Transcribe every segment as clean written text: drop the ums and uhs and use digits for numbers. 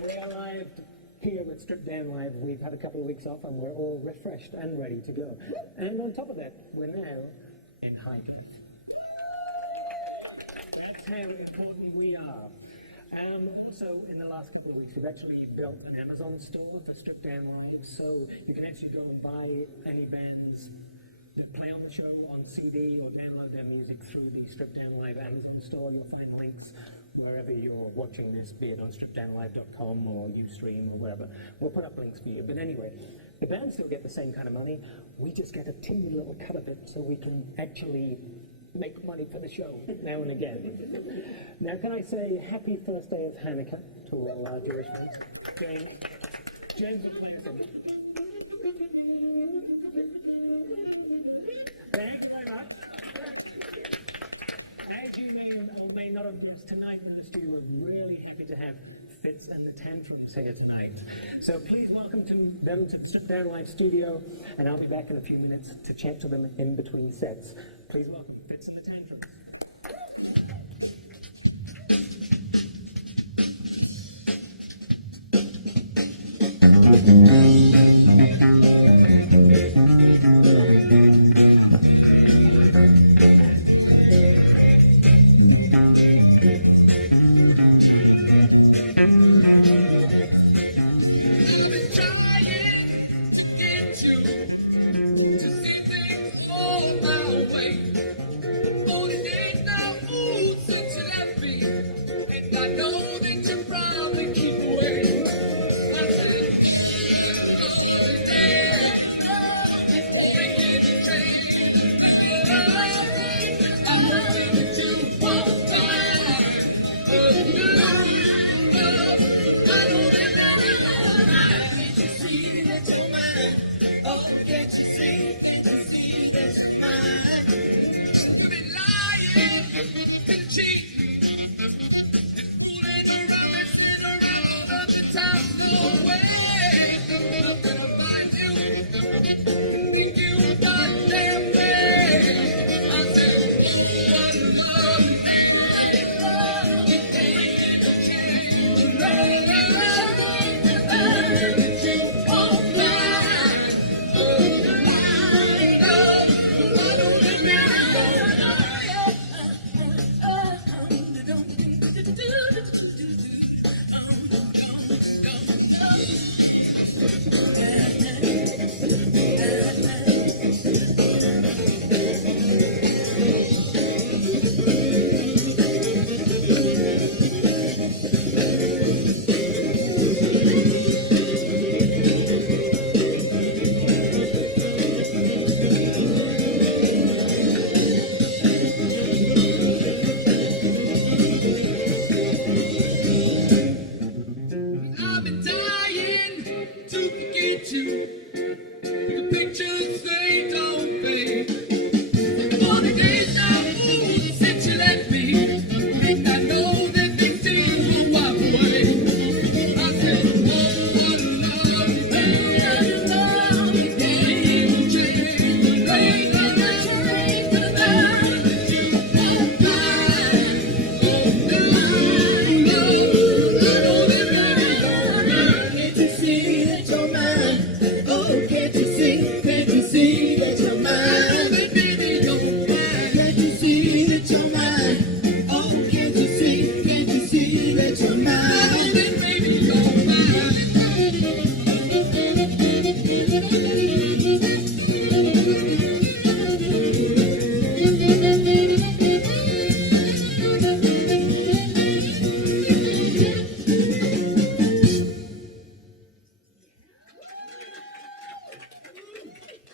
We are live here at Strip Down Live. We've had a couple of weeks off and we're all refreshed and ready to go. And on top of that, we're now in Highcliffe. That's how important we are. So in the last couple of weeks, we've actually built an Amazon store for Strip Down Live, so you can actually go and buy any bands that play on the show on CD or download their music through the Strip Down Live Amazon store. You'll find links wherever you're watching this, be it on stripdownlive.com or Ustream or whatever. We'll put up links for you. But anyway, the bands still get the same kind of money. We just get a teeny little cut of it so we can actually make money for the show now and again. Now, can I say happy first day of Hanukkah to all our Jewish friends? James will play some. Thanks very much. As you may or may not have noticed, tonight in the studio, we're really happy to have Fitz and the Tantrums here tonight. So please welcome them to the Strip Down Live studio, and I'll be back in a few minutes to chat to them in between sets. Please welcome Fitz and the Tantrums.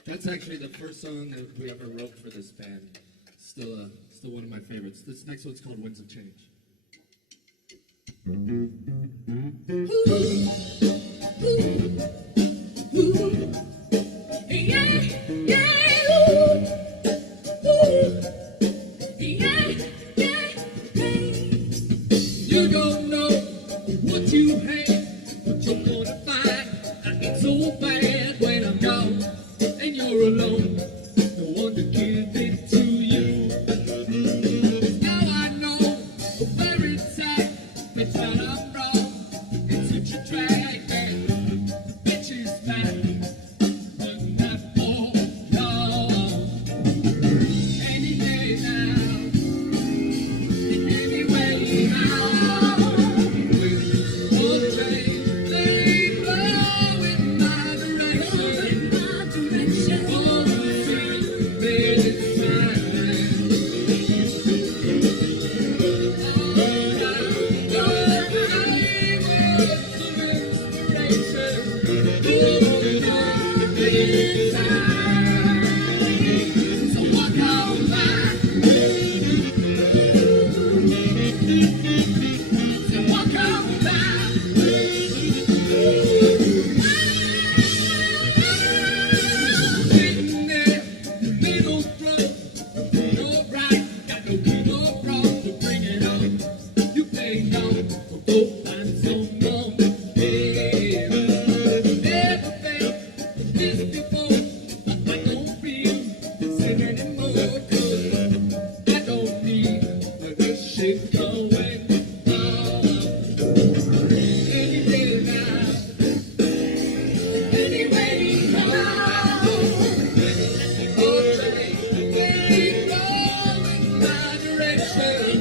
That's actually the first song that we ever wrote for this band. Still one of my favorites. This next one's called Winds of Change. You don't know what you hate, but you're gonna find it's so bad when I'm gone and you're alone. No one to give it to you. Now I know the very time it's not I'm wrong. It's such a time so long. Yeah, never felt this before. I don't feel this anymore, 'cause I don't need this shit going on. Anyway, now, anyway, now, alright, keep going my direction.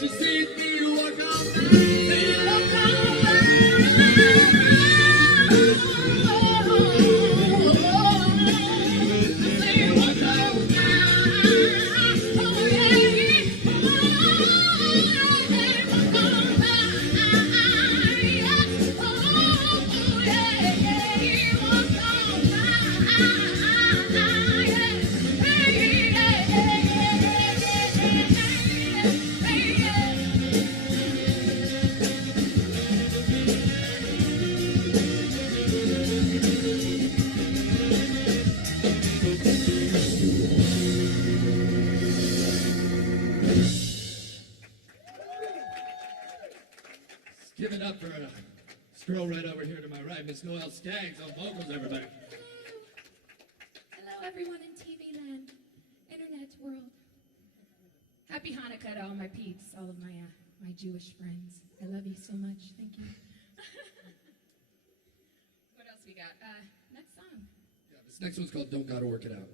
She sees me walk Give it up for this girl right over here to my right, Miss Noelle Skaggs on vocals, everybody. Hello, everyone in TV land, internet world. Happy Hanukkah to all my peeps, all of my Jewish friends. I love you so much. Thank you. What else we got? Next song. Yeah, this next one's called Don't Gotta Work It Out.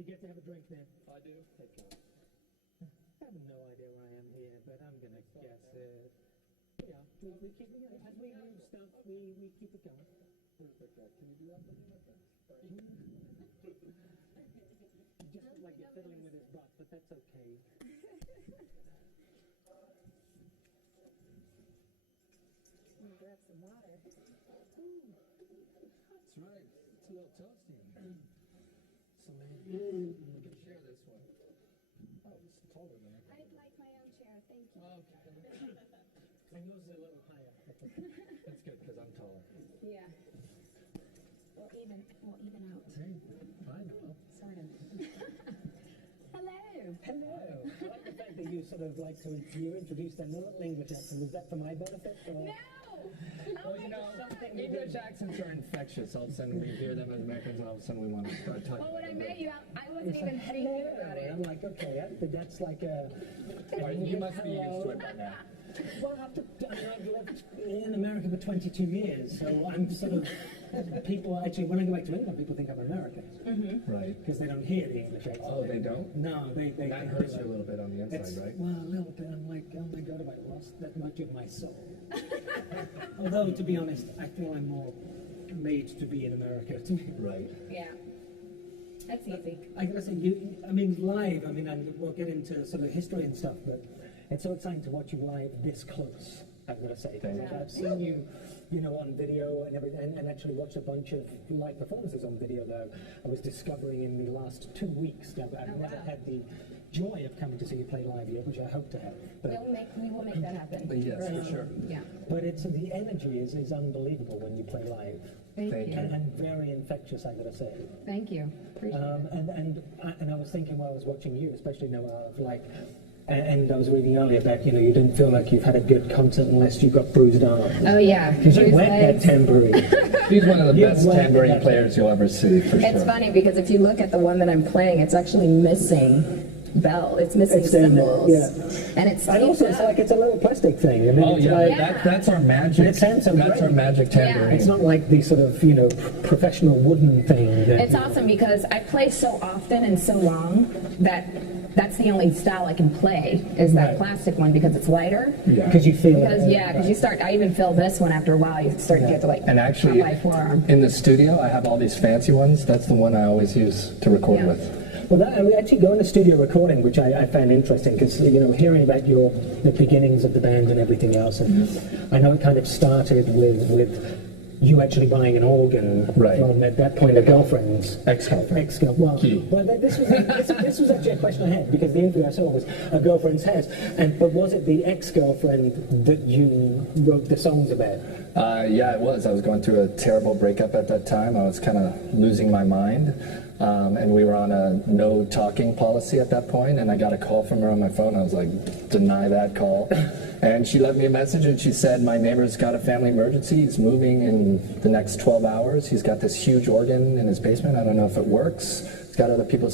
You get to have a drink then. I do. I have no idea where I am here, but I'm gonna guess it. Yeah, we keep as we move stuff, we keep it going. Perfect. Can you do that for me? Just look like you're fiddling with his butt, but that's okay. Grab some water. That's right. It's a little toasty. So maybe we can share this one. Oh, it's taller than I I'd like my own chair, thank you. Okay. And yours is a little higher. That's good because I'm taller. Yeah. We'll even out. Hey, fine. Well, Sort of. Hello. Hello. I like the fact that you sort of like to you introduced a little English accent. Was that for my benefit? Or? No. well, you know, English accents are infectious. All of a sudden we hear them as Americans, and all of a sudden we want to start talking. Well, when I met you, I wasn't It's even like, thinking about it. I'm like, okay, that's like a. You must be used to it by now. Well, I've lived in America for 22 years, so I'm sort of. People actually, when I go back to England, people think I'm American. Mm-hmm. Right. Because they don't hear the English accent. Oh, they don't? No, they That hurts you a little bit on the inside, right? Well, a little bit. I'm like, oh my God, have I lost that much of my soul? Although, to be honest, I feel I'm more made to be in America. Right. Yeah. That's easy. I gotta say, live, and we'll get into sort of history and stuff, but it's so exciting to watch you live this close, I've gotta say. Thank you. I've seen you, on video and everything, and actually watched a bunch of live performances on video that I was discovering in the last 2 weeks. Now, I've never had the joy of coming to see you play live yet, which I hope to have. But, We will make that happen. Yes, for sure. Yeah. but the energy is unbelievable when you play live. Thank you. And very infectious, I gotta say. Thank you. Appreciate it. And I was thinking while I was watching you, especially now, and I was reading earlier that you didn't feel like you've had a good concert unless you got bruised arms. Oh yeah. Because you wet that tambourine. He's one of the You best wet tambourine that- players you'll ever see, for It's sure. funny because if you look at the one that I'm playing, it's actually missing bell. It's missing It's down there, cymbals. yeah. And it's And also, it's like it's a little plastic thing. Oh it's yeah, like, Yeah. that's our magic. It sounds so That's great. our magic tambourine. it's not like the sort of professional wooden thing. That, It's awesome because I play so often and so long that that's the only style I can play is that Right. plastic one because it's lighter. Yeah. because you feel Because it. you start. I even feel this one after a while. You start to get to like And actually, my forearm. in the studio, I have all these fancy ones. That's the one I always use to record Yeah. with. Well, actually going to studio recording, which I found interesting, because hearing about the beginnings of the band and everything else, and I know it kind of started with you actually buying an organ Right. from at that point a girlfriend's Ex-girlfriend. Well, this was actually a question I had because the interview I saw was a girlfriend's house, but was it the ex-girlfriend that you wrote the songs about? Yeah, it was. I was going through a terrible breakup at that time. I was kind of losing my mind. And we were on a no talking policy at that point, and I got a call from her on my phone. I was like, deny that call. And she left me a message and she said, my neighbor's got a family emergency. He's moving in the next 12 hours. He's got this huge organ in his basement. I don't know if it works. He's got other people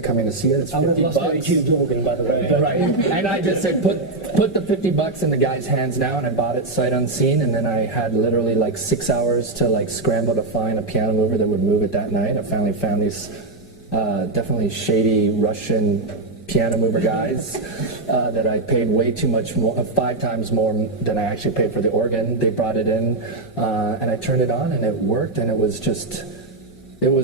coming to see it. It's I would have 50 lost a bucks. huge organ, by the way. But, Right. And I just said, put the 50 bucks in the guy's hands now, and I bought it sight unseen, and then I had literally like 6 hours to like scramble to find a piano mover that would move it that night. I finally found these definitely shady Russian piano mover guys that I paid way too much more, 5 times more than I actually paid for the organ. They brought it in, and I turned it on, and it worked, and it was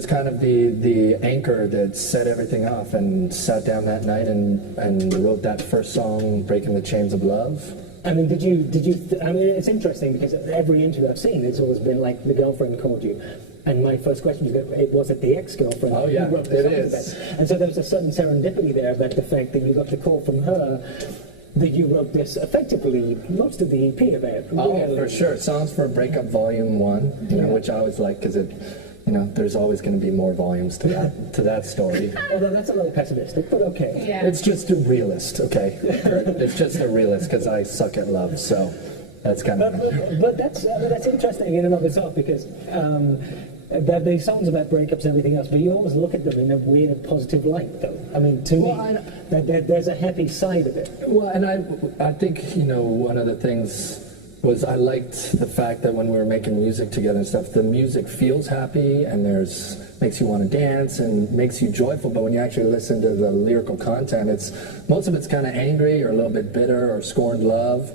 kind of the anchor that set everything off, and sat down that night and wrote that first song, Breaking the Chains of Love. I mean, it's interesting because every interview I've seen, it's always been like the girlfriend called you. And my first question was it the ex-girlfriend? Oh, yeah, who wrote the it songs is. about? And so there was a sudden serendipity there about the fact that you got the call from her that you wrote this effectively most of the EP about. Oh, Really. for sure. Songs for Breakup Volume 1, which I always like because there's always going to be more volumes to that story. Although that's a little pessimistic, but okay. Yeah. It's just a realist, okay? It's just a realist because I suck at love, so that's kind of... But that's interesting in and of itself because the songs about breakups and everything else, but you always look at them in a weird positive light, though. I mean, to me, there's a happy side of it. Well, and I think, one of the things was I liked the fact that when we were making music together and stuff, the music feels happy and makes you want to dance and makes you joyful, but when you actually listen to the lyrical content, most of it's kind of angry or a little bit bitter or scorned love.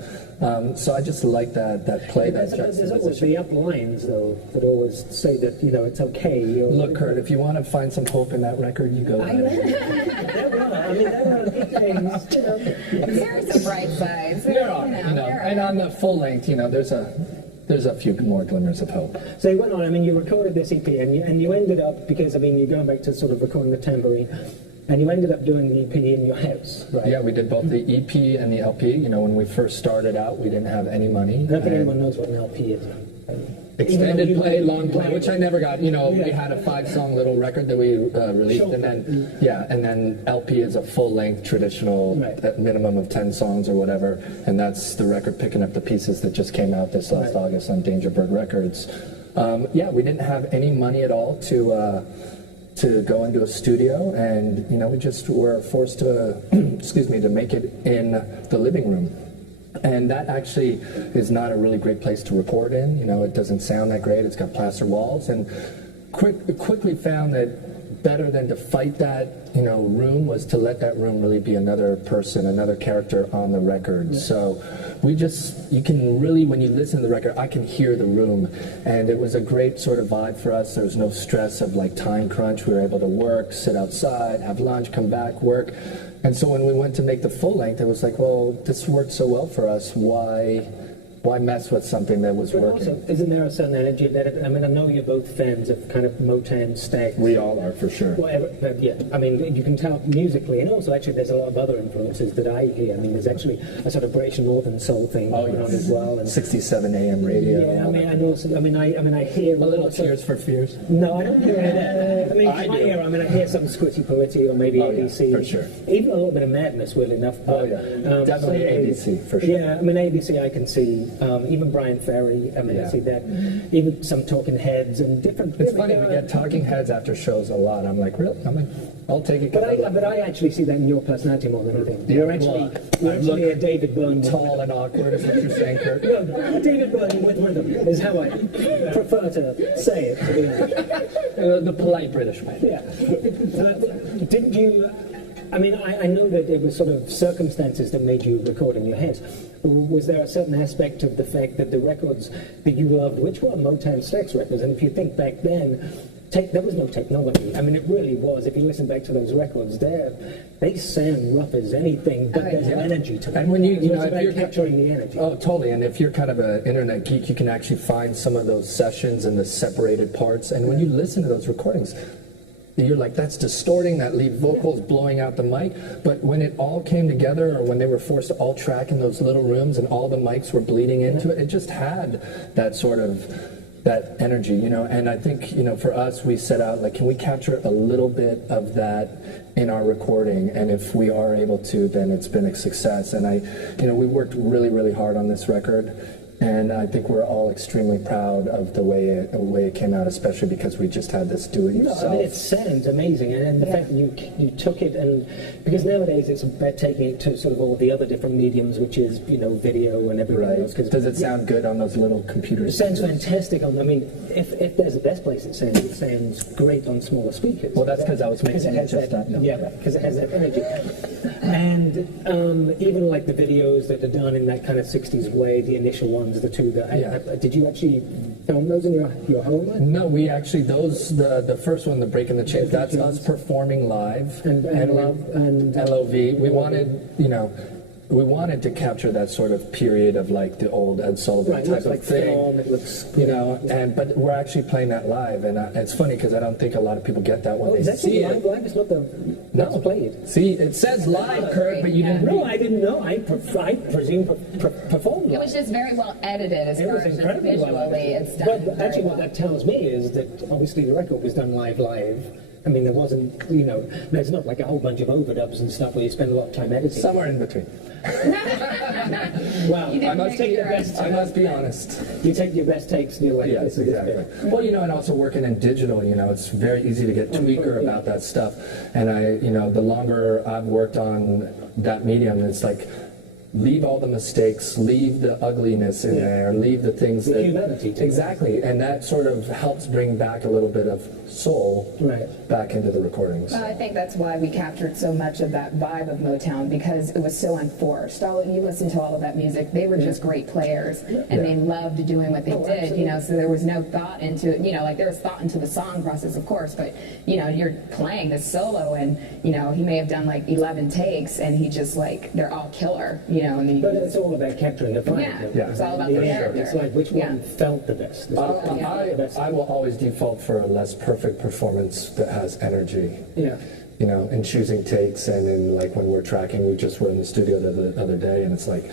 So I just like that play, that There's always the up lines, though, that always say that, it's okay. Look, Kurt, if you want to find some hope in that record, you go ahead. There were good things, There are some bright sides. And on the full length, there's a few more glimmers of hope. So you went on, you recorded this EP, and you ended up, because, you're going back to sort of recording the tambourine, and you ended up doing the EP in your house, right? Yeah, we did both the EP and the LP. When we first started out, we didn't have any money. I don't think anyone knows what an LP is. Extended play, long play, which I never got. We had a 5-song little record that we released, and then LP is a full-length traditional, at minimum of 10 songs or whatever, and that's the record picking up the pieces that just came out this last August on Dangerbird Records. We didn't have any money at all to go into a studio, and we just were forced to, to make it in the living room. And that actually is not a really great place to record in. It doesn't sound that great. It's got plaster walls, and quickly found that better than to fight that room was to let that room really be another person, another character on the record. So you can really, when you listen to the record, I can hear the room, and it was a great sort of vibe for us. There was no stress of time crunch. We were able to work, sit outside, have lunch, come back, work. And so when we went to make the full length, it was like, well, this worked so well for us. Why mess with something that was working? Also, isn't there a certain energy that I know you're both fans of kind of Motown, Stax. We all are, for sure. Whatever, but yeah, you can tell musically, and also actually there's a lot of other influences that I hear. There's actually a sort of British Northern soul thing going on as well. And 67 AM radio. Yeah, I hear a little Tears for Fears. No, I don't hear that. I hear some Squitty Poetty or maybe ABC. For sure. Even a little bit of Madness, weirdly enough. But, definitely ABC, for sure. Yeah, ABC I can see. Even Brian Ferry, I see that. Even some Talking Heads and different. It's funny, we get Talking Heads after shows a lot. I'm like, really? I'll take it. But I actually see that in your personality more than anything. You're actually a David Byrne. Tall and awkward, is what you're saying, Kurt. No, David Byrne with rhythm is how I prefer to say it, to be honest. The polite British way. Yeah. Didn't you... I know that it was sort of circumstances that made you record in your head. Was there a certain aspect of the fact that the records that you loved, which were Motown Stax records, and if you think back then, there was no technology. It really was. If you listen back to those records, they sound rough as anything, but there's an energy to them. And when if you're capturing the energy. Oh, totally. And if you're kind of an internet geek, you can actually find some of those sessions and the separated parts. And when you listen to those recordings, you're like, that's distorting, that lead vocal's blowing out the mic. But when it all came together, or when they were forced to all track in those little rooms and all the mics were bleeding into it, it just had that sort of, that energy, And I think, for us, we set out, can we capture a little bit of that in our recording? And if we are able to, then it's been a success. And we worked really, really hard on this record. And I think we're all extremely proud of the way it came out, especially because we just had this do-it-yourself. It sounds amazing, and the fact that you took it, and because nowadays it's about taking it to sort of all the other different mediums, which is video and everything else. Does it sound good on those little computers? It sounds fantastic on. If there's the best place it sounds great on smaller speakers. Well, that's because I was making it just that. Yeah, because it has that energy. And even like the videos that are done in that kind of 60s way, the initial ones, the two that did you actually film those in your home? No, we actually, the first one, the Breaking the Chains, that's us performing live. And LOV. We wanted to capture that sort of period of the old Ed Sullivan type of thing. Film, it looks, but we're actually playing that live, and it's funny because I don't think a lot of people get that when they see it. Live is not the played. See, it says live, Kurt, but you didn't. No, I didn't know. I presume performed live. It was just very well edited as far as visually and stuff. But actually, what that tells me is that obviously the record was done live. There wasn't, there's not like a whole bunch of overdubs and stuff where you spend a lot of time editing. Somewhere in between. Well, I must be honest. You take your best takes, and you're like, yes, exactly. Well, and also working in digital, it's very easy to get tweaker about that stuff. And the longer I've worked on that medium, it's like, leave all the mistakes, leave the ugliness in there, leave the things The that humanity too. exactly, and that sort of helps bring back a little bit of soul back into the recordings. Well, I think that's why we captured so much of that vibe of Motown, because it was so unforced. You listen to all of that music, they were just great players, and they loved doing what they did, you know, so there was no thought into, you know, like there was thought into the song process, of course, but, you know, you're playing this solo, and, you know, he may have done like 11 takes, and he just like, they're all killer, you know. And but it's all about capturing the vibe. Yeah, it's all about the character. It's like which one felt the best. I will always default for a less perfect performance that has energy. Yeah. You know, in choosing takes and in like when we're tracking, we just were in the studio the other day, and it's like,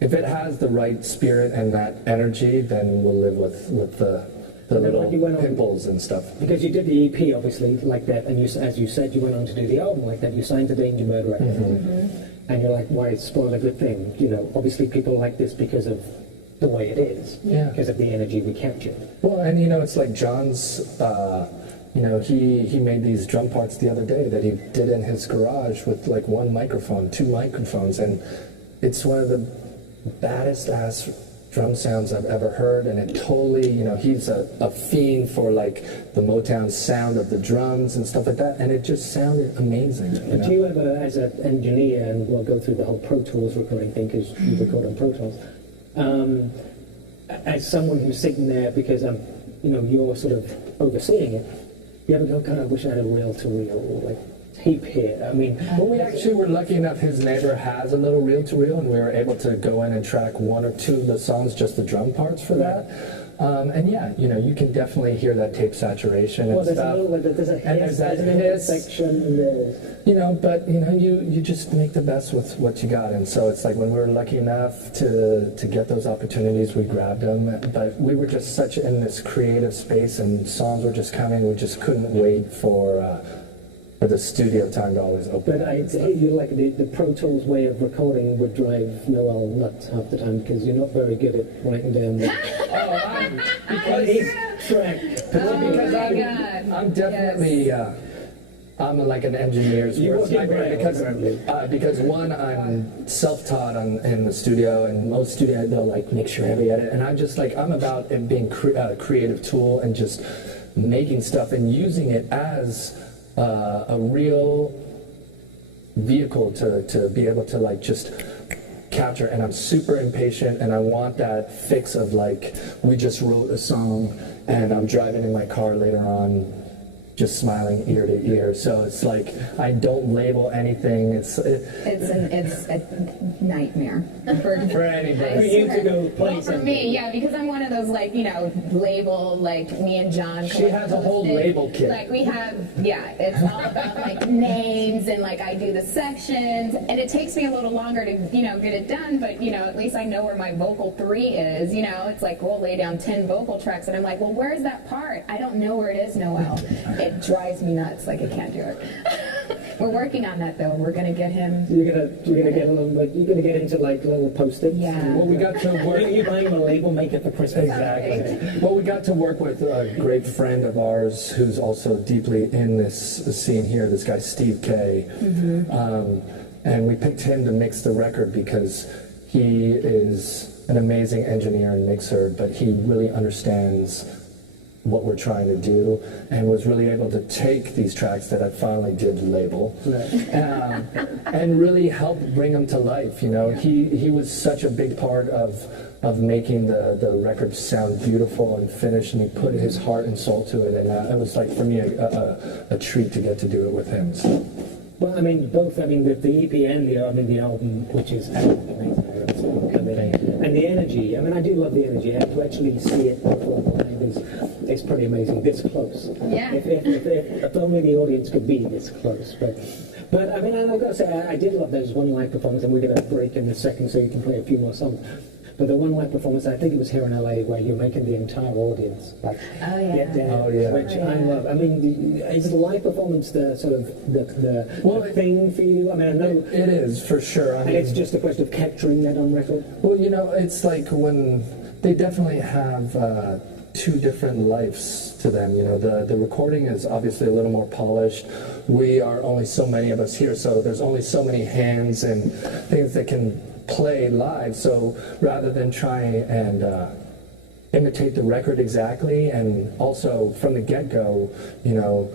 if it has the right spirit and that energy, then we'll live with the little pimples and stuff. Because you did the EP obviously like that, and you, as you said, you went on to do the album like that. You signed to Danger Murder, and you're like, why spoil a good thing? You know, obviously people like this because of the way it is, because of the energy we captured. Well, and you know, it's like John's. You know, he made these drum parts the other day that he did in his garage with like one microphone, 2 microphones, and it's one of the baddest ass drum sounds I've ever heard, and it totally, you know, he's a fiend for like the Motown sound of the drums and stuff like that, and it just sounded amazing. You know? Do you ever, as an engineer, and we'll go through the whole Pro Tools recording thing because you record on Pro Tools, as someone who's sitting there because you know, you're sort of overseeing it, you ever go, God, I wish I had a reel-to-reel like tape here? I mean, well, we actually were lucky enough. His neighbor has a little reel-to-reel, and we were able to go in and track 1 or 2 of the songs, just the drum parts for that. And yeah, you know, you can definitely hear that tape saturation and there's stuff. a little bit, there's that an hiss section, and there's, you know, but you know, you just make the best with what you got, and so it's like when we were lucky enough to get those opportunities, we grabbed them. But we were just such in this creative space, and songs were just coming. We just couldn't wait for the studio time to always open. But you like the Pro Tools way of recording would drive Noel nuts half the time because you're not very good at writing down the because each track. Because I'm definitely I'm like an engineer's worst nightmare because one, I'm self-taught in the studio, and most studio they'll like make sure every edit, and I'm just like, I'm about it being a creative tool and just making stuff and using it as a real vehicle to be able to like just capture. And I'm super impatient, and I want that fix of like, we just wrote a song and I'm driving in my car later on just smiling ear to ear. So it's like, I don't label anything. It's a nightmare for anybody. For you to go play well, for me, yeah, because I'm one of those, like, you know, label, like me and John. She has a whole label kit. Like we have, it's all about like names, and like I do the sections, and it takes me a little longer to, you know, get it done, but you know, at least I know where my vocal 3 is, you know. It's like we'll lay down 10 vocal tracks, and I'm like, well, where's that part? I don't know where it is, Noel. It drives me nuts, like I can't do it. We're working on that though. We're gonna get him. You're gonna get a little, but you're gonna get into like little post-its. Yeah. Well, we got to work. You buy him a label, make it for Christmas. Exactly. Well, we got to work with a great friend of ours who's also deeply in this scene here. This guy Steve K. And we picked him to mix the record because he is an amazing engineer and mixer, but he really understands what we're trying to do, and was really able to take these tracks that I finally did label, and really help bring them to life. You know, he was such a big part of making the record sound beautiful and finished, and he put his heart and soul to it, and it was like for me a treat to get to do it with him. So. Well, I mean, both. I mean, the EP and the album, which is amazing, and the energy. I mean, I do love the energy. And to actually see it perform live is pretty amazing. This close. Yeah. If only the audience could be this close, but I mean, I've got to say, I did love those one live performances, and we're going to break in a second so you can play a few more songs. But the one live performance, I think it was here in LA, where you're making the entire audience like get down, which I love. I mean, is the live performance the sort of the thing for you? I mean, I know it is for sure. I mean, it's just a question of capturing that on record. Well, you know, it's like when they definitely have 2 different lives to them. You know, the recording is obviously a little more polished. We are only so many of us here, so there's only so many hands and things that can play live. So rather than try and imitate the record exactly, and also from the get-go, you know,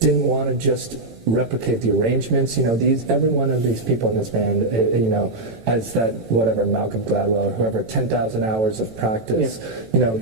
didn't want to just replicate the arrangements. You know, every one of these people in this band, you know, has that, whatever, Malcolm Gladwell or whoever, 10,000 hours of practice. You know,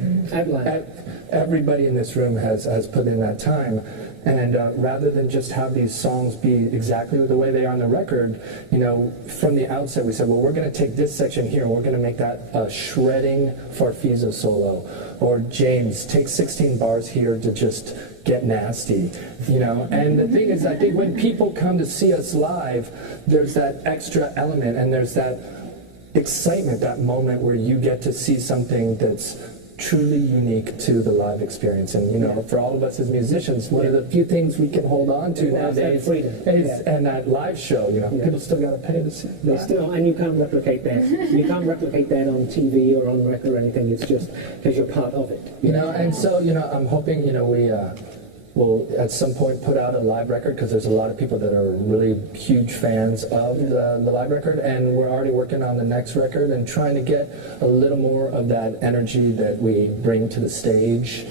everybody in this room has put in that time. And rather than just have these songs be exactly the way they are on the record, you know, from the outset we said, well, we're going to take this section here and we're going to make that a shredding Farfisa solo. Or James, take 16 bars here to just get nasty, you know. And the thing is, I think when people come to see us live, there's that extra element and there's that excitement, that moment where you get to see something that's truly unique to the live experience. And you know, for all of us as musicians, one of the few things we can hold on to nowadays is and that live show. You know, people still got to pay to see. They still, and you can't replicate that. You can't replicate that on TV or on record or anything. It's just because you're part of it. You know, and so you know, I'm hoping we will at some point put out a live record, because there's a lot of people that are really huge fans of the live record, and we're already working on the next record and trying to get a little more of that energy that we bring to the stage,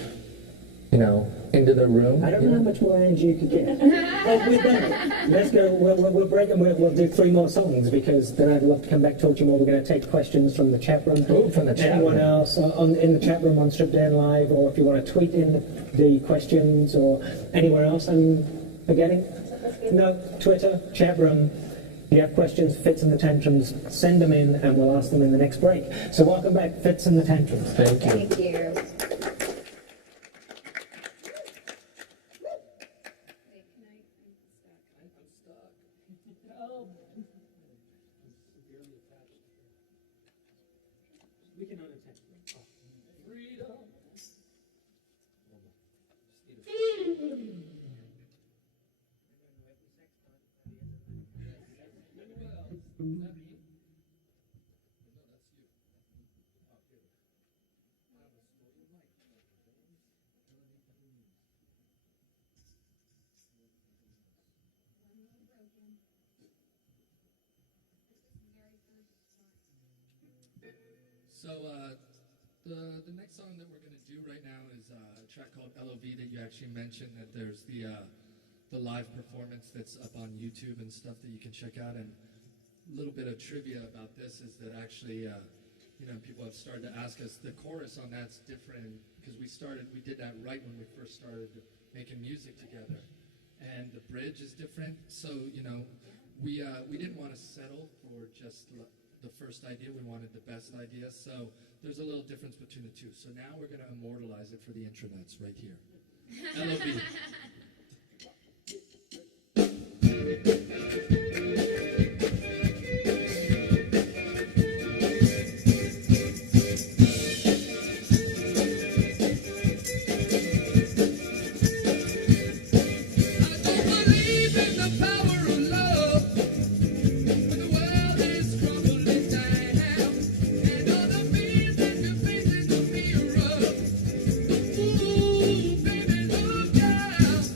you know, into the room. I don't know how much more energy you could get. But we're done. Let's go. We'll break and we'll do 3 more songs, because then I'd love to come back, talk to you more. We're going to take questions from the chat room. Oh, from the chat Anyone room. else in the chat room on Strip Down Live, or if you want to tweet in the questions or anywhere else I'm forgetting. No, Twitter, chat room. If you have questions, Fitz and the Tantrums, send them in and we'll ask them in the next break. So welcome back, Fitz and the Tantrums. Thank you. Thank you. We can unattach them. So the next song that we're going to do right now is a track called LOV that you actually mentioned, that there's the live performance that's up on YouTube and stuff that you can check out. And a little bit of trivia about this is that actually, you know, people have started to ask us, the chorus on that's different, because we did that right when we first started making music together. And the bridge is different, so, you know, we didn't want to settle for just the first idea. We wanted the best idea, so there's a little difference between the two. So now we're going to immortalize it for the intranets right here. LOV. Ooh, baby, look out.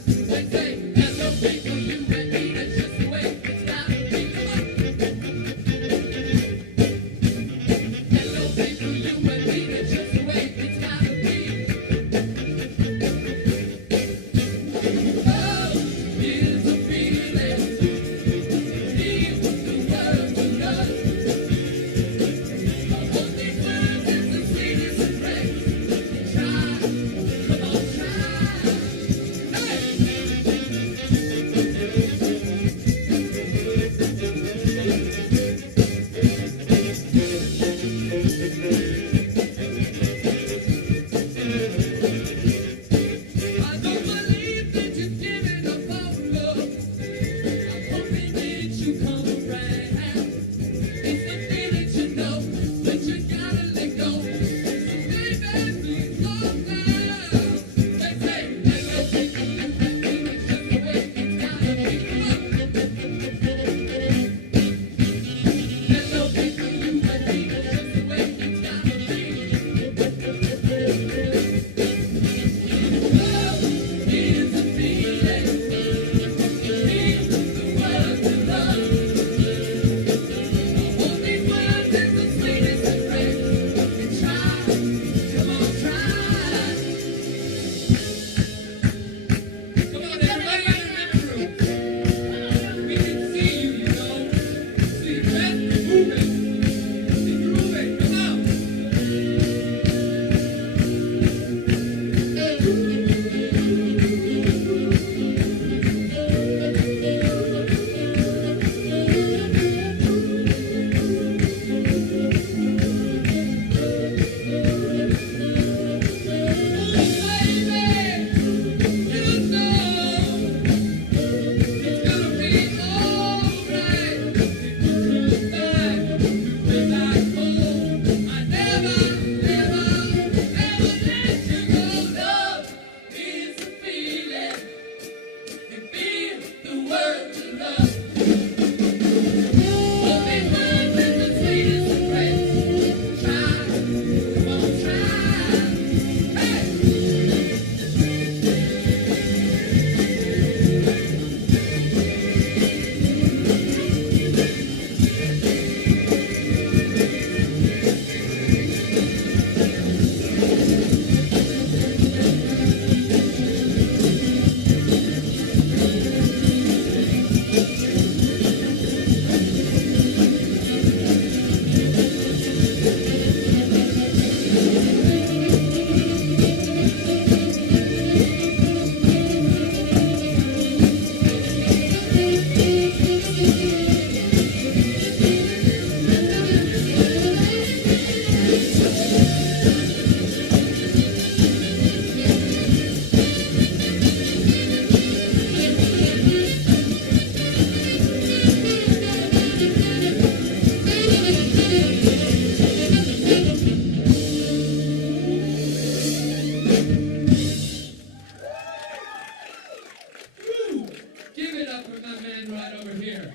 Woo! Give it up for my man right over here.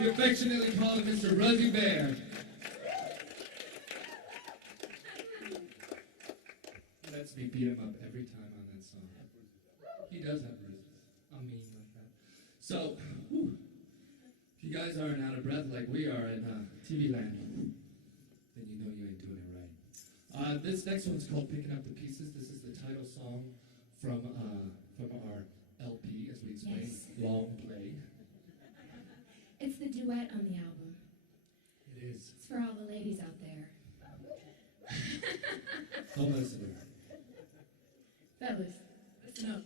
We affectionately call him Mr. Ruzzy Bear. Lets me beat him up every time on that song. He does have bruises. I'm mean like that. So, whew, if you guys aren't out of breath like we are in TV land, then you know you ain't doing it right. This next one's called Picking Up the Pieces. This is the title song from our LP, as we explained, Yes. Long Play. It's the duet on the album. It is. It's for all the ladies out there. Don't listen to her. Fellas, listen up.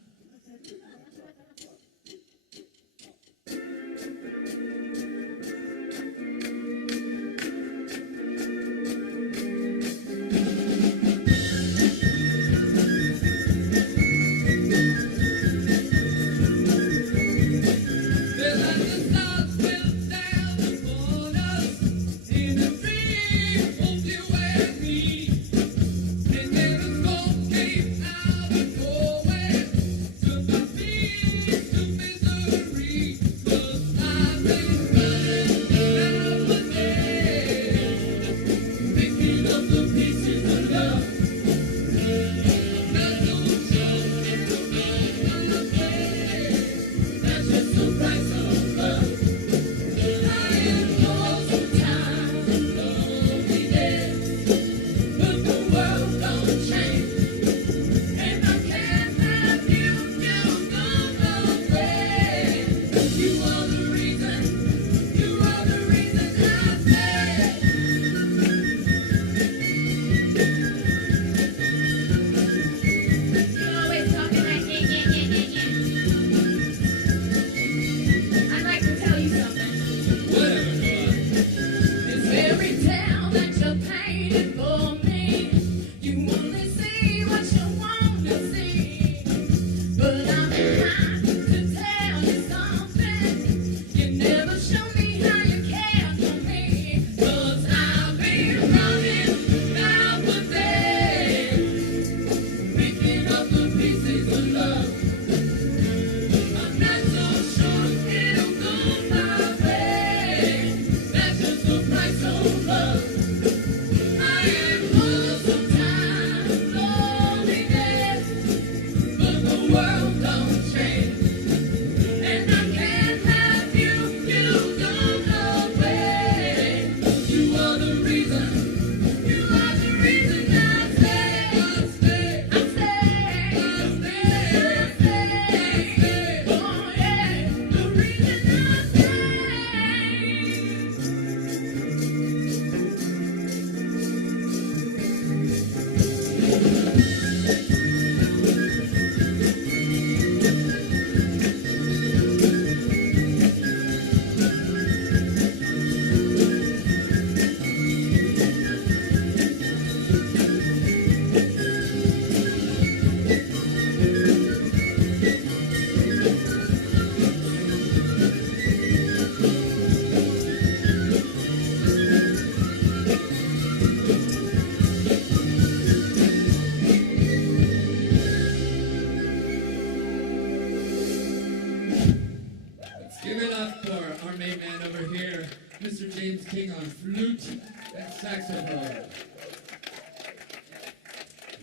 King on flute and saxophone.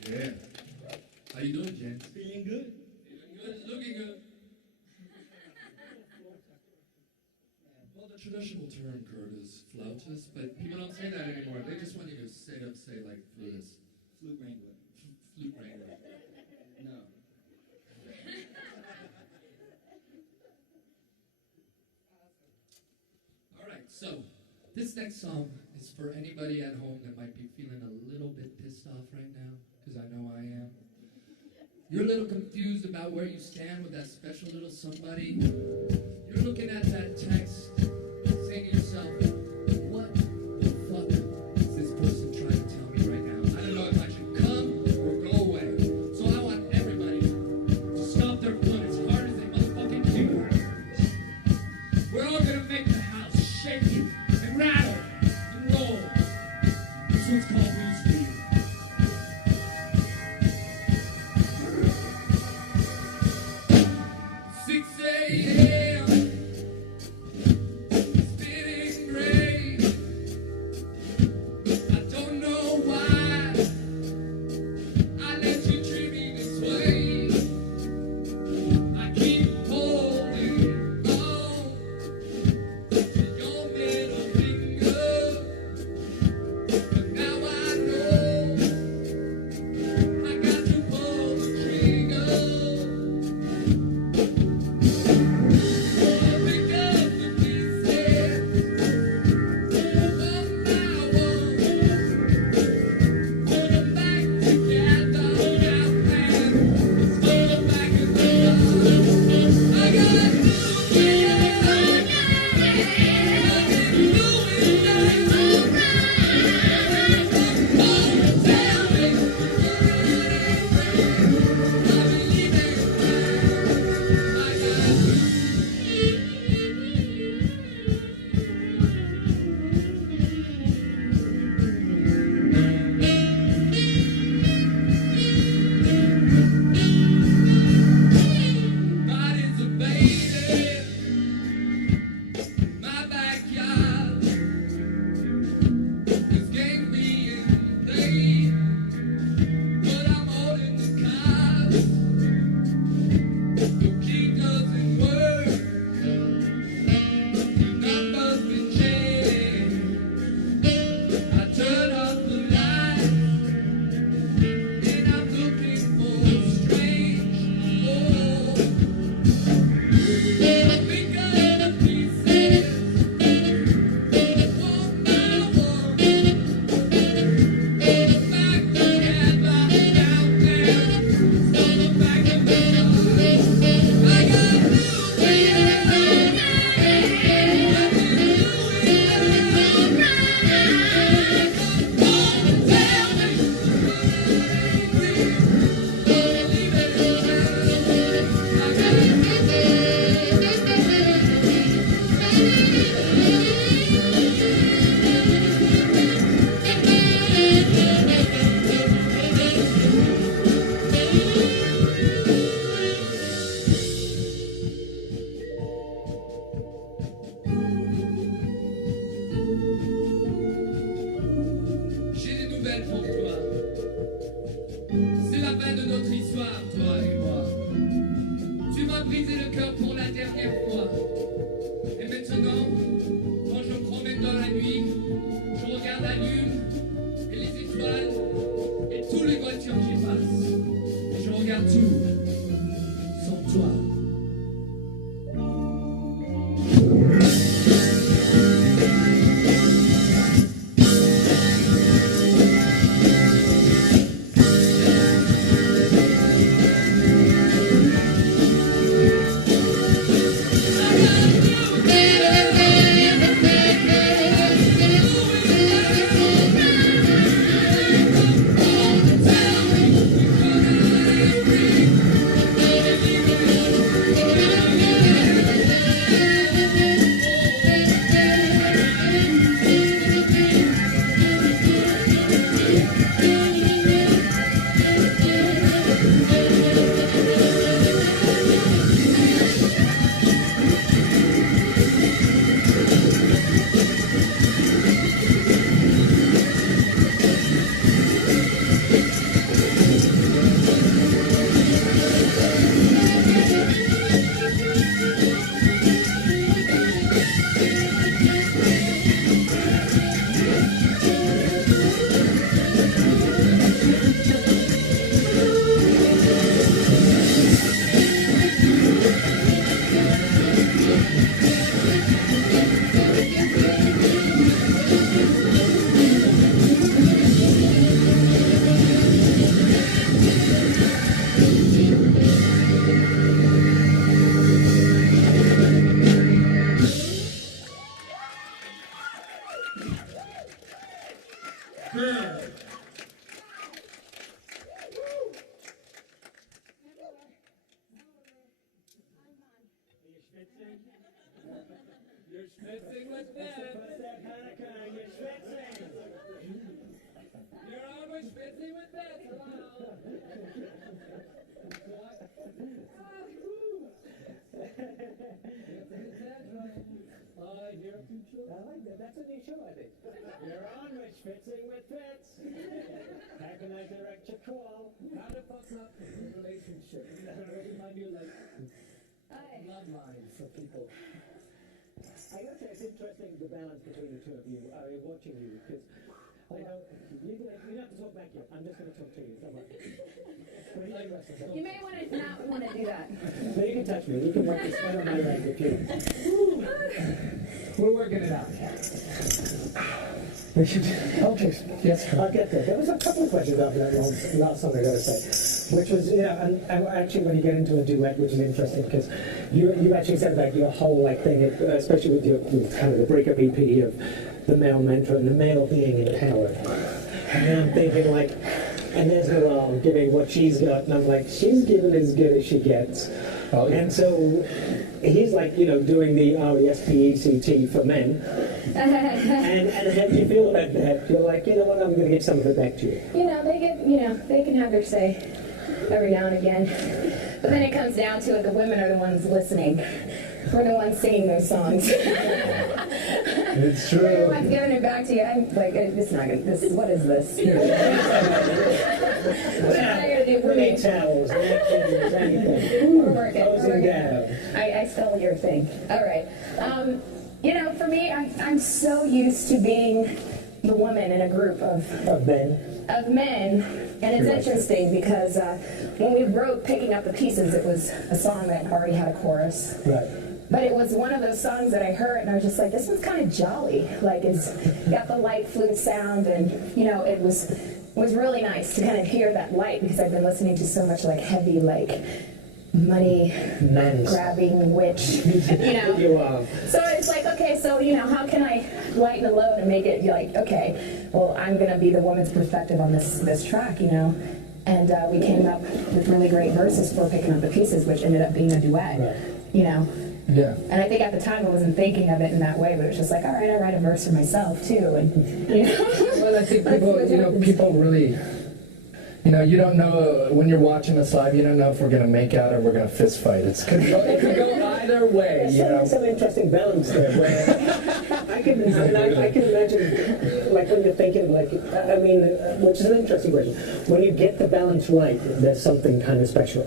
Yeah. How you doing, James? Feeling good. Feeling good, looking good. Well, the traditional term, Kurt, is flautist, but people don't say that anymore. They just want you to say like flutist. Flute wrangler. Flute wrangler. No. All right, so this next song is for anybody at home that might be feeling a little bit pissed off right now, because I know I am. You're a little confused about where you stand with that special little somebody. You're looking at that text, saying to yourself, what the fuck is this person trying to tell me right now? I don't know if I should come or go away. So I want everybody to stomp their foot as hard as they motherfucking can. We're all gonna make the house shake and rattle and roll. This one's called Blues for You. fin de notre histoire, toi et moi. Tu m'as brisé le cœur pour la dernière fois. Et maintenant, quand je me promène dans la nuit, je regarde la lune et les étoiles et tous les voitures qui passent. Et je regarde tout sans toi. You're schwitzing with that. You're always schwitzing with that. I like that. That's a new show, I think. You're on with Schwitzing with Fitz. How can I direct your call? How to fuck up a relationship. Remind you like bloodline for people. I gotta say, it's interesting the balance between the two of you. Watching you, because I know you don't have to talk back yet. I'm just going to talk to you. Don't worry. You may want to not want to do that. So you can touch me. You can work the sweat on my leg if you. We're working it out. Okay. Yes. I'll get there. There was a couple of questions after that last song, I gotta say, which was, and actually when you get into a duet, which is interesting because you actually said about your whole thing, especially with your kind of the breakup EP of the male mentor and the male being empowered. And then I'm thinking and there's Noelle giving what she's got, and I'm like, she's giving as good as she gets. Oh, yeah. And so he's doing the RESPECT for men. and how do you feel about that? You're like, you know what, I'm going to give some of it back to you. They can have their say every now and again. But then it comes down to it, the women are the ones listening. We're the ones singing those songs. It's true. We're the ones giving it back to you. I'm like, what is this? What am I going to do for me? Towels, napkins, anything. We're working. Closing down. I stole your thing. All right. For me, I'm so used to being the woman in a group of men. And it's interesting because when we wrote Picking Up the Pieces, it was a song that already had a chorus. Right. But it was one of those songs that I heard and I was just like, this one's kind of jolly. It's got the light flute sound and, it was really nice to kind of hear that light because I've been listening to so much heavy, money grabbing witch, You are. So it's like, okay, so, how can I lighten the load and make it okay, well, I'm going to be the woman's perspective on this track, And we came up with really great verses for Picking Up the Pieces, which ended up being a duet, Right. Yeah. And I think at the time I wasn't thinking of it in that way, but it was just like, all right, I write a verse for myself too, and Well, I think people really, you don't know when you're watching us live. You don't know if we're gonna make out or we're gonna fist fight. It could go either way. There's some interesting balance there. Where I can imagine like when you're thinking, like, I mean, which is an interesting question. When you get the balance right, there's something kind of special,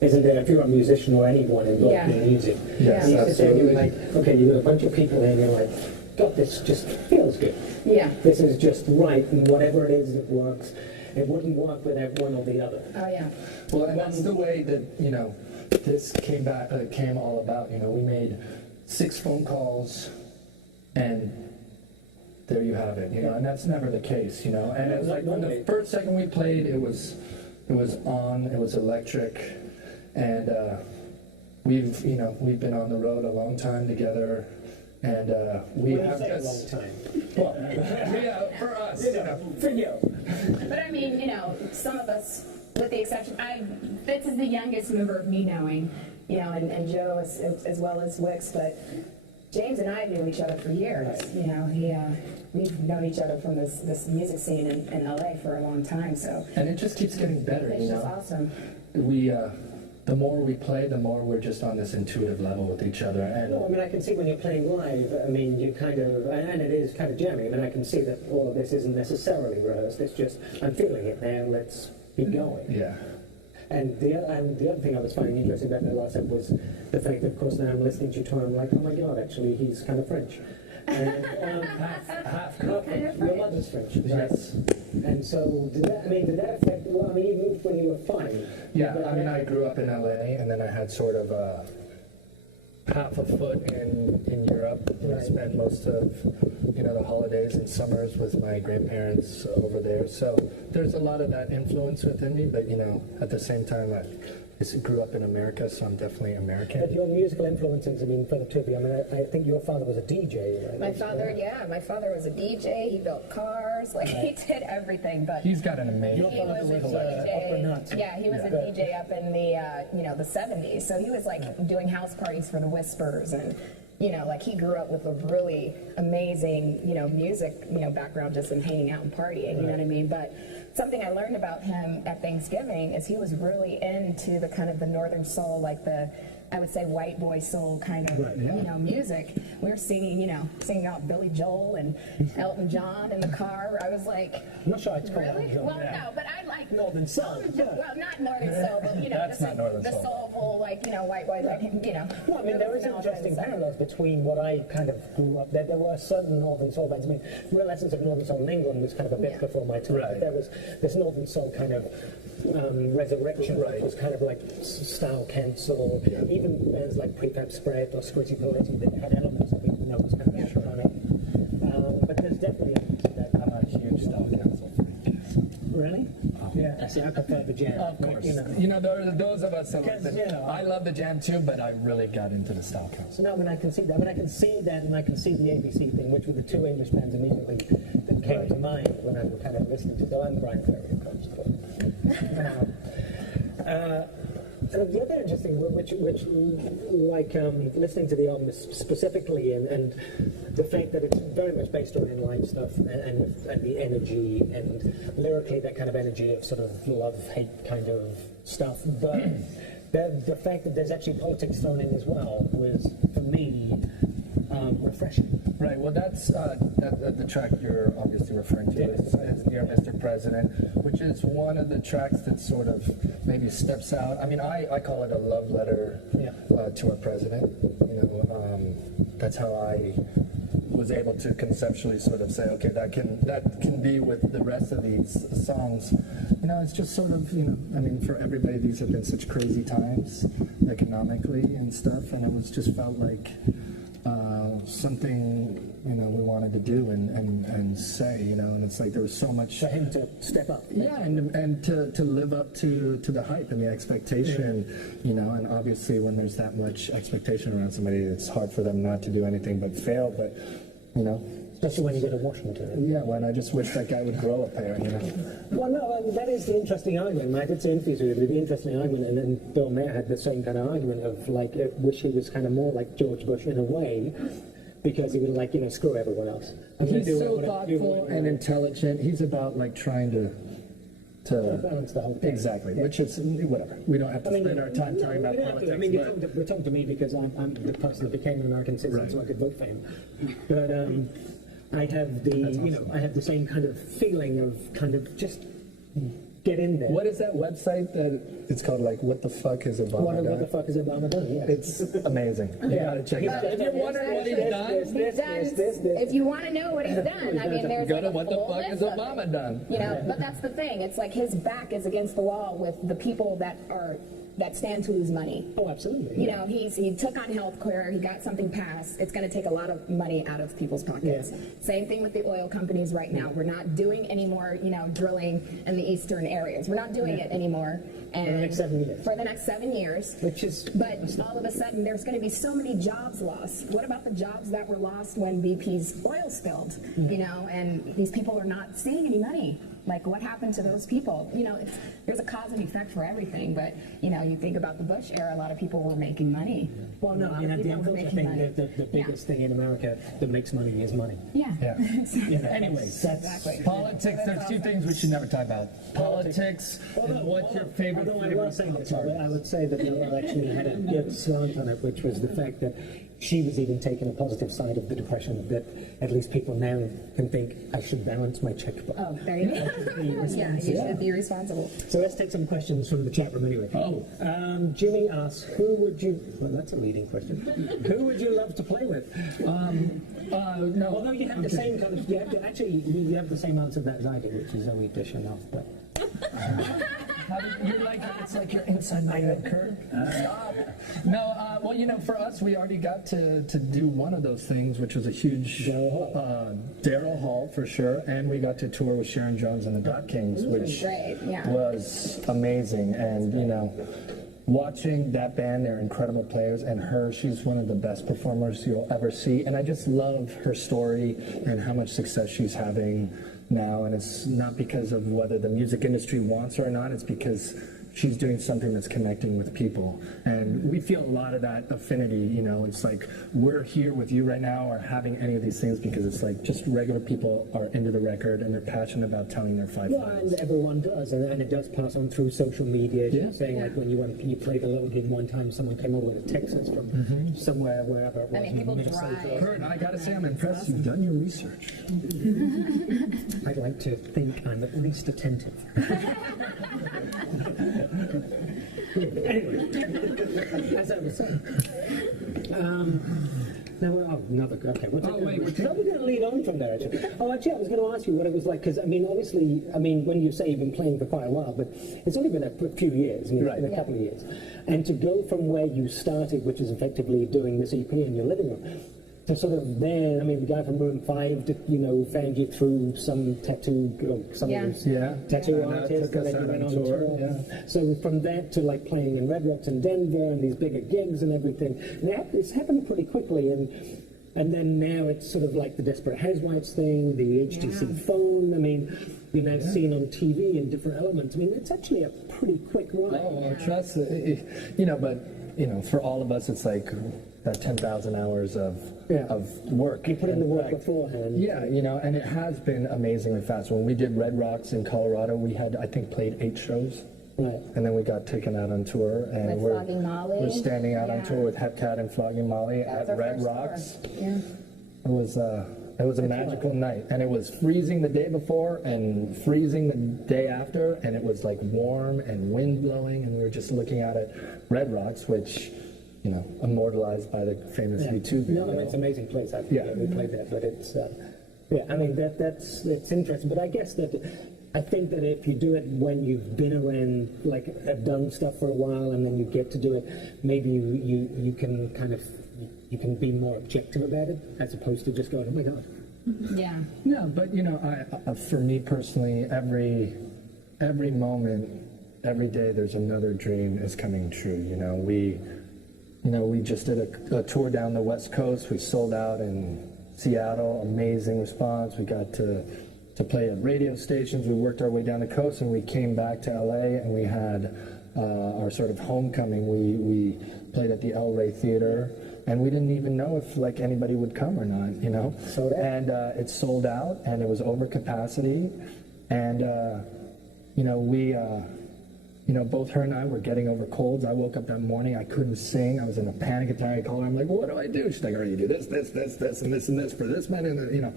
isn't there? If you're a musician or anyone involved in music, Yes, you sit there and you're absolutely. like, okay, you've got a bunch of people here, and you're like, God, this just feels good. Yeah. This is just right, and whatever it is, it works. It wouldn't work without one or the other. Oh yeah. Well, and that's the way that, you know, this came all about. You know, we made 6 phone calls, and there you have it. You know, and that's never the case. You know, and it was like when the first second we played, it was on. It was electric, and we've been on the road a long time together. And we When you have say a just long time. well, for us, you know. For you. But I mean, you know, some of us, with the exception, Fitz is the youngest member of me knowing, you know, and Joe as well as Wicks, but James and I knew each other for years. You know, we've known each other from this music scene in LA for a long time, so. And it just keeps getting better, It's you just know. awesome. We the more we play, the more we're just on this intuitive level with each other. And No, I mean, I can see when you're playing live, I mean, you kind of, and it is kind of jamming. I mean, I can see that all of this isn't necessarily rehearsed. It's just, I'm feeling it now, let's be going. yeah. And the other thing I was finding interesting about the last set was the fact that, of course, now I'm listening to you talk, I'm like, oh my God, actually, he's kind of French. And, half French. Your mother's French, right? Yes. And so, did that affect, well, I mean, you moved when you were 5. Yeah, I mean, I grew up in LA, and then I had sort of half a foot in Europe. I spent most of, you know, the holidays and summers with my grandparents over there. So there's a lot of that influence within me, but, you know, at the same time, I grew up in America, so I'm definitely American. But your musical influences, I mean, for the two of you, I mean, I think your father was a DJ, right? My father was a DJ. He built cars, like he did everything. But He's got an amazing. he was a opera DJ. nut. Yeah, he was a DJ up in the the 70s. So he was like doing house parties for the Whispers, and you know, like he grew up with a really amazing music background, just in hanging out and partying. You know what I mean? But something I learned about him at Thanksgiving is he was really into the kind of the Northern soul, like I would say white boy soul kind of music. We were singing out Billy Joel and Elton John in the car. I was like, I'm not sure I'd call really? that John. Well, no, but I like Northern soul. Well, not Northern soul, but That's not Northern the soul. soulful, white boys, Well, I mean, there is interesting parallels between what I kind of grew up. There were certain Northern Soul bands. I mean, Real Essence of Northern Soul in England was kind of a bit before my time. Right. But there was this Northern Soul kind of resurrection. Right. It was kind of like Style Cancel. Even bands like Prefab Spread or Squizzy Poetic that had elements of it, was kind of electronic. But there's definitely elements of that. I'm a huge Style Council freak. Really? Yeah. See, I prefer the jam. Of course. You know. Those of us that like Because, you know, I love the jam too, but I really got into the Style Council. So now, I can see that. I mean, I can see that, and I can see the ABC thing, which were the two English bands immediately that came to mind when I was kind of listening to them. And Brian Ferry, of course. And the other interesting, which like listening to the album specifically, and the fact that it's very much based on in-line stuff, and the energy, and lyrically that kind of energy of sort of love-hate kind of stuff, but the fact that there's actually politics thrown in as well was, for me, refreshing. Right, well that's the track you're obviously referring to is Dear Mr. President, which is one of the tracks that sort of maybe steps out. I mean, I call it a love letter to our president. That's how I was able to conceptually sort of say, okay, that can be with the rest of these songs. It's just sort of, I mean, for everybody, these have been such crazy times economically and stuff, and it was just felt like something we wanted to do and say, and it's like there was so much For him to step up. and to live up to the hype and the expectation, and obviously when there's that much expectation around somebody, it's hard for them not to do anything but fail, but Especially when you go to Washington. yeah, when I just wish that guy would grow a pair, Well, no, that is the interesting argument. I did say interviews with you, the interesting argument, and then Bill Mayer had the same kind of argument of, like, I wish he was kind of more like George Bush in a way, because he would, like, screw everyone else. He's so thoughtful and intelligent. He's about, like, trying to balance the whole thing. exactly, which is whatever. We don't have to spend our time talking about we don't have to. politics. I mean, you're talking to me because I'm the person that became an American citizen, so I could vote for him. I have the, I have the same kind of feeling of kind of just get in there. What is that website that it's called? Like, what the fuck is Obama What done? the fuck is Obama done? Yeah. It's amazing. You gotta check it out. If you're wondering what he's done, If you want to know what he's done, I mean, there's go like to a what the full fuck is list of Obama it. done? You know, but that's the thing. It's like his back is against the wall with the people that stand to lose money. Oh, absolutely. You know, he took on health care, he got something passed. It's going to take a lot of money out of people's pockets. Yeah. Same thing with the oil companies right now. We're not doing any more, drilling in the eastern areas. We're not doing it anymore. And For the next 7 years. For the next 7 years. Which is... But all of a sudden, there's going to be so many jobs lost. What about the jobs that were lost when BP's oil spilled? You know, and these people are not seeing any money. Like, what happened to those people? You know, there's a cause and effect for everything. But, you think about the Bush era, a lot of people were making money. Well, no, I mean, at the end of the thing, the biggest thing in America that makes money is money. Yeah. Anyways, Exactly. politics, there's two things we should never talk about. Politics, and what's your favorite Although I will say this, I would say that the election had a good slant on it, which was the fact that she was even taking a positive side of the Depression, that at least people now can think, I should balance my checkbook. Oh, there you go. Yeah, you should be responsible. So let's take some questions from the chat room anyway. Jimmy asks, well, that's a leading question. Who would you love to play with? No. Although you have the same kind of, you have the same answer that I do, which is Zoe Deschanel, but... It's like you're inside my head, Kurt. No, well, for us, we already got to do one of those things, which was a huge Daryl Hall for sure, and we got to tour with Sharon Jones and the Dot Kings, which was amazing. And watching that band, they're incredible players, and she's one of the best performers you'll ever see. And I just love her story and how much success she's having now, and it's not because of whether the music industry wants her or not, it's because she's doing something that's connecting with people. And we feel a lot of that affinity, it's like we're here with you right now or having any of these things because it's like just regular people are into the record and they're passionate about telling their five and everyone does, and it does pass on through social media. Saying like when you played a little gig one time, someone came over to Texas from somewhere, wherever it was. I mean, people Minnesota. drive. Kurt, I gotta say I'm impressed you've done your research. I'd like to think I'm at least attentive. Anyway, as I was saying, another. Okay, we're going to lead on from there. Actually, I was going to ask you what it was like because obviously, when you say you've been playing for quite a while, but it's only been a few years, a couple of years, and to go from where you started, which is effectively doing this EP in your living room. So sort of then, the guy from Room 5, found you through some tattoo artist, and then you went on tour. So from that to like playing in Red Rocks in Denver and these bigger gigs and everything, and it's happened pretty quickly. And then now it's sort of like the Desperate Housewives thing, the HTC phone. You're now seen on TV in different elements. It's actually a pretty quick ride. Oh, trust but for all of us, it's like that 10,000 hours of work. You put in the work beforehand. Yeah, and it has been amazingly fast. When we did Red Rocks in Colorado, we had, I think, played 8 shows. Right. And then we got taken out on tour, and we're standing out on tour with Hepcat and Flogging Molly at Red Rocks. Yeah. It was a magical night, and it was freezing the day before and freezing the day after, and it was like warm and wind blowing, and we were just looking out at Red Rocks, which immortalized by the famous U2 video. No, it's an amazing place. We played that, but it's it's interesting. But I guess I think that if you do it when you've been around, like have done stuff for a while, and then you get to do it, maybe you can kind of you can be more objective about it as opposed to just going, oh my god. Yeah. Yeah, but for me personally, every moment, every day, there's another dream is coming true. We just did a tour down the West Coast. We sold out in Seattle. Amazing response. We got to play at radio stations. We worked our way down the coast, and we came back to LA, and we had our sort of homecoming. We played at the El Rey Theater, and we didn't even know if anybody would come or not. And it sold out, and it was over capacity, and we you know, both her and I were getting over colds. I woke up that morning, I couldn't sing. I was in a panic attack. I called her. I'm like, what do I do? She's like, oh, you do this, this, this, this, and this, and this for this man, and you know.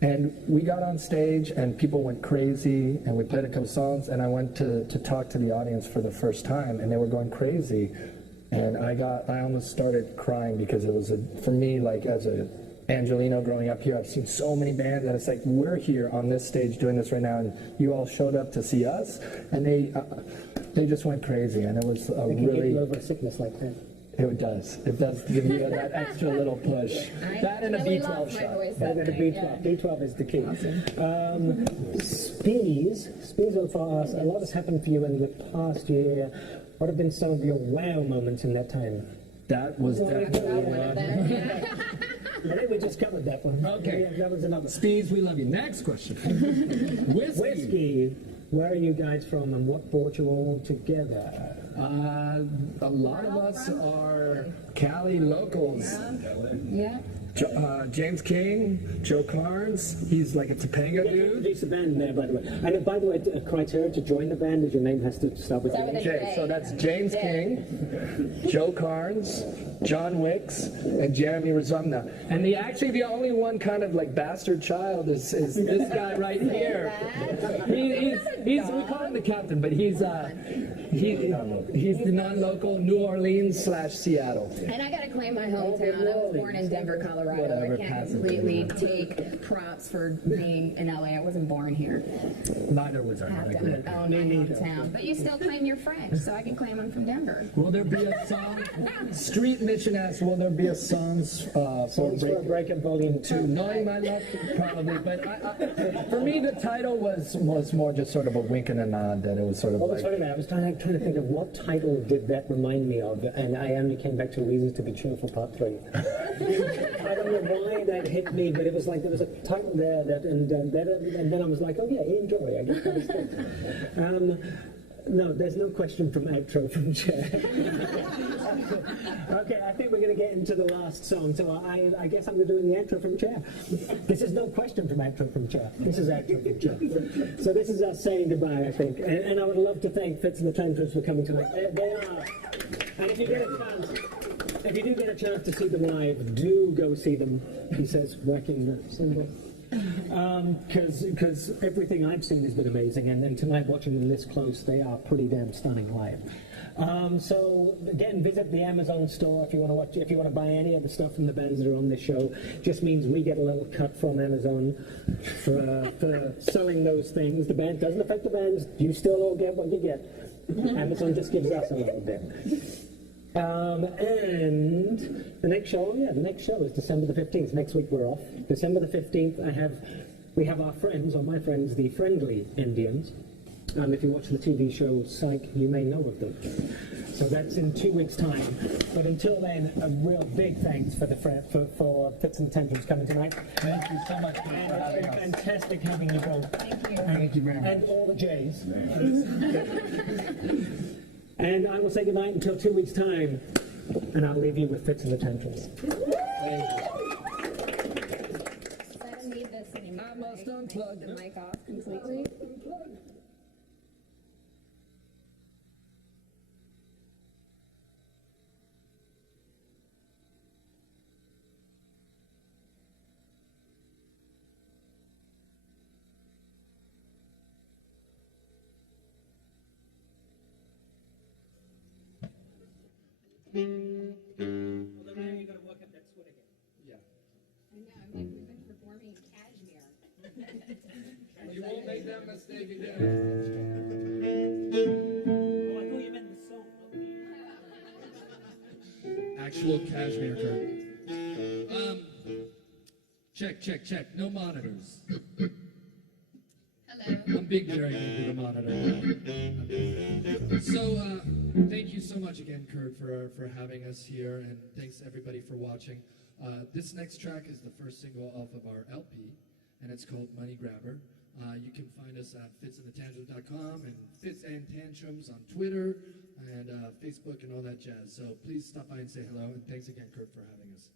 And we got on stage, and people went crazy, and we played a couple songs, and I went to talk to the audience for the first time, and they were going crazy. And I almost started crying because it was, for me, like as a Angelino growing up here, I've seen so many bands, and it's like, we're here on this stage doing this right now, and you all showed up to see us, and they just went crazy, and it was a It can really... get you over a sickness like that. It does give you that extra little push. That and a really B12 lost my shot. voice Better that than night, B12. yeah. B12 is the key. Speeds for us. A lot has happened for you in the past year. What have been some of your wow moments in that time? That was definitely I think we just covered that one. Okay. Yeah, that was another. Steves, we love you. Next question. Whiskey. Where are you guys from, and what brought you all together? A lot of us are Cali locals. Yeah. James King, Joe Carnes, he's like a Topanga dude. Introduce the band there, by the way. And by the way, the criteria to join the band is your name has to start with Start with A. a Okay, so that's James King, Joe Carnes, John Wicks, and Jeremy Razumna. And the only one kind of like bastard child is this guy right here. We call him the captain, but he's the non-local New Orleans / Seattle. And I gotta claim my hometown. I was born in Denver, Colorado. Whatever, I can't pass it. completely take props for being in LA. I wasn't born here. Neither was I. Have to own my hometown. But you still claim you're French, so I can claim I'm from Denver. Will there be a song? Street Mission asks, will there be a songs for Songs for a Breakup Volume 2. Knowing my luck, probably. But for me, the title was more just sort of a wink and a nod. That it was sort of Well, that's like. funny, man. I was trying to think of what title did that remind me of, and I only came back to Reasons to Be Cheerful Part 3. I don't know why that hit me, but it was like there was a title there and then I was like, oh yeah, enjoy. I guess that was good. No, there's no question from outro from Chair. Okay, I think we're going to get into the last song, so I guess I'm doing the outro from Chair. This is no question from outro from Chair. This is outro from Chair. So this is us saying goodbye, I think. And I would love to thank Fitz and the Tantrums for coming tonight. They are. And if you do get a chance to see them live, do go see them. He says, whacking the cymbal. Because everything I've seen has been amazing, and tonight watching them this close, they are pretty damn stunning live. So again, visit the Amazon store if you want to buy any of the stuff from the bands that are on this show. Just means we get a little cut from Amazon for selling those things. The band doesn't affect the bands. You still all get what you get. Amazon just gives us a little bit. And the next show is December the 15th. Next week we're off. December the 15th, we have our friends, or my friends, the Friendly Indians. If you watch the TV show Psych, you may know of them. So that's in 2 weeks' time. But until then, a real big thanks for Fitz and Tantrums coming tonight. Thank you so much for And having it's us. been fantastic having you both. Thank you. Thank you very much. And all the J's. And I will say goodnight until 2 weeks' time, and I'll leave you with Fitz and the Tantrums. I don't need this anymore. I must unplug. The mic off completely. Well, then now you got to work up that sweat again. I know, we've been performing in cashmere. You won't make that mistake again. Oh, I thought you meant the song, not the... Actual cashmere curtain. Check. No monitors. Hello. I'm Big Jerry into the monitor. So, thank you so much again, Kurt, for having us here, and thanks everybody for watching. This next track is the first single off of our LP, and it's called Money Grabber. You can find us at fitzandthetantrums.com and Fitz and Tantrums on Twitter and Facebook and all that jazz. So please stop by and say hello, and thanks again, Kurt, for having us.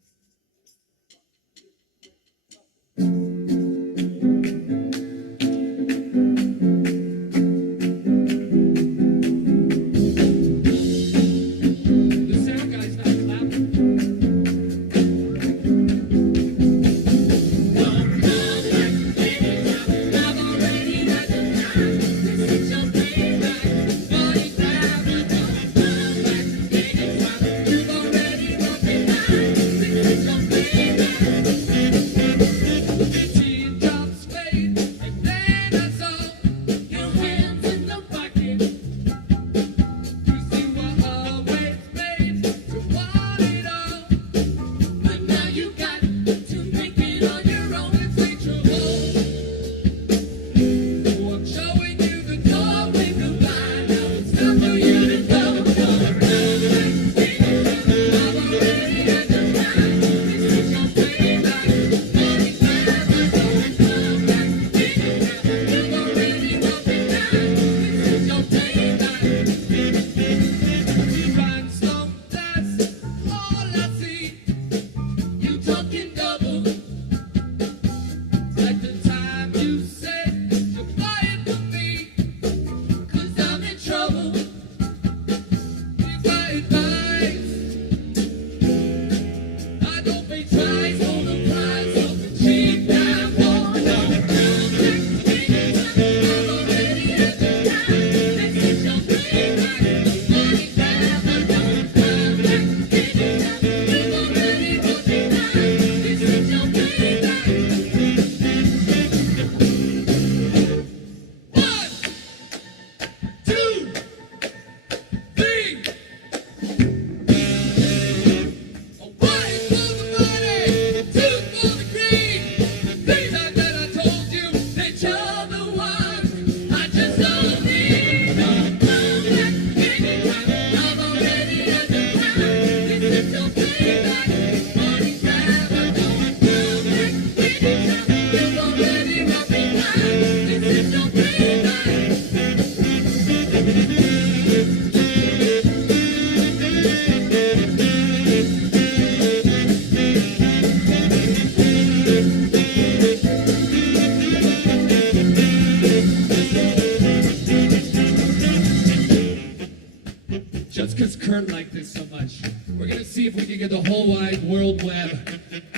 Just cause Kurt liked this so much, we're gonna see if we can get the whole wide world web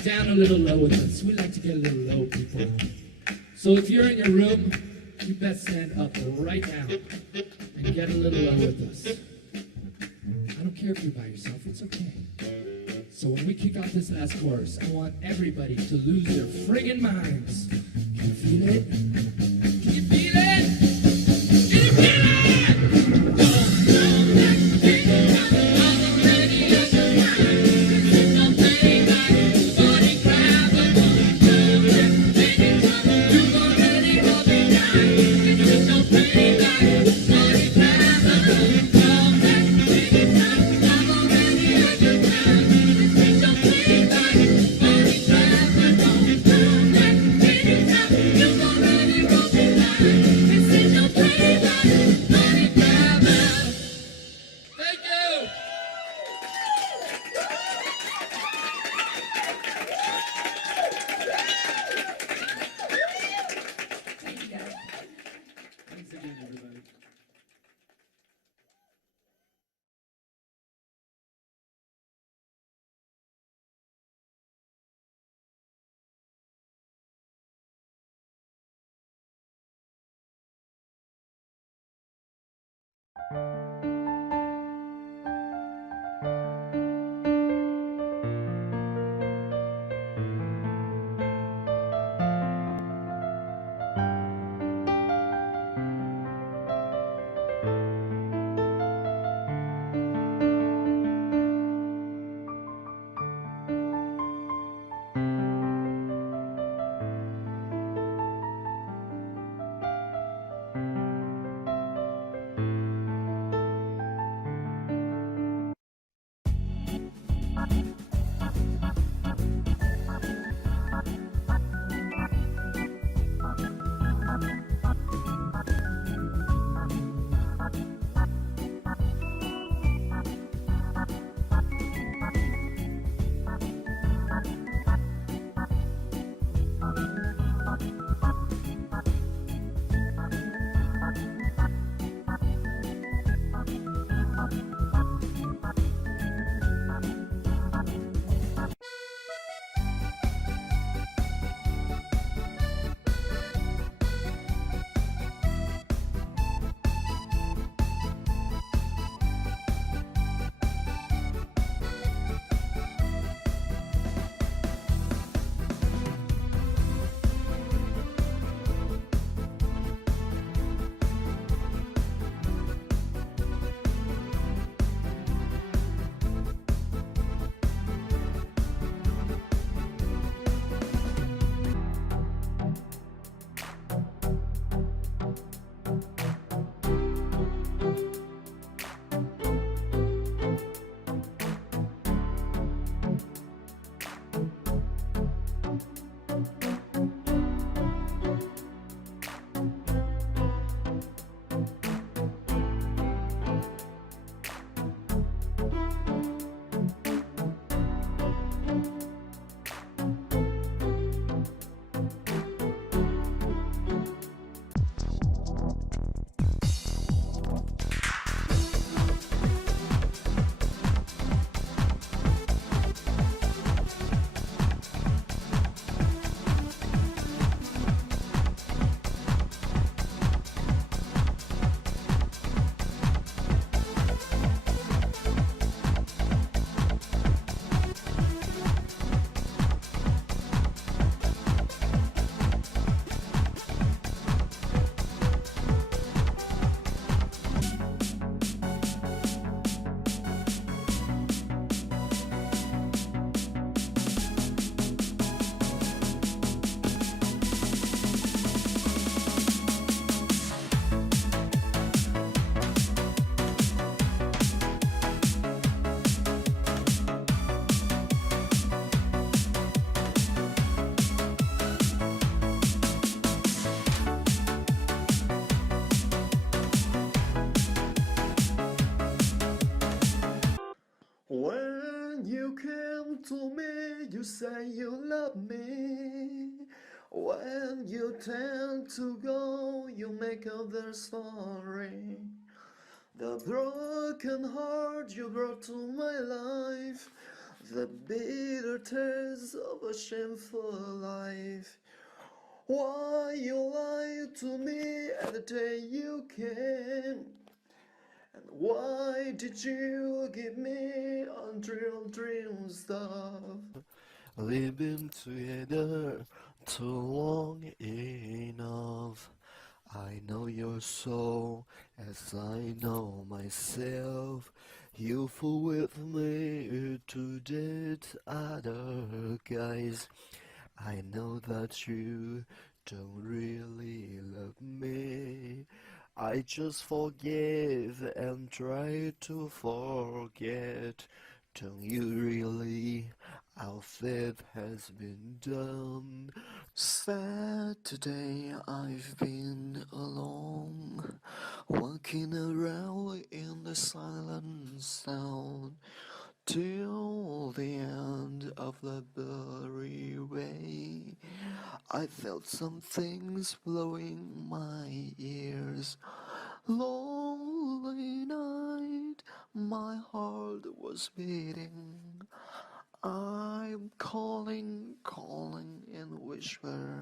down a little low with us. We like to get a little low, people. So if you're in your room, you best stand up right now and get a little low with us. I don't care if you're by yourself, it's okay. So when we kick off this last chorus, I want everybody to lose their friggin' minds. Can you feel it? Can you feel it? Can you feel it? you say you love me. When you tend to go, you make up their story. the broken heart you brought to my life, the bitter taste of a shameful life. Why you lied to me at the day you came? And why did you give me unreal dream stuff? We've been together too long enough. I know your soul as I know myself. You fool with me to date other guys. I know that you don't really love me. I just forgive and try to forget. Don't you really? Our faith has been done. Saturday I've been alone, walking around in the silent sound, till the end of the blurry way. I felt some things blowing my ears. Lonely night, my heart was beating. I'm calling in whisper.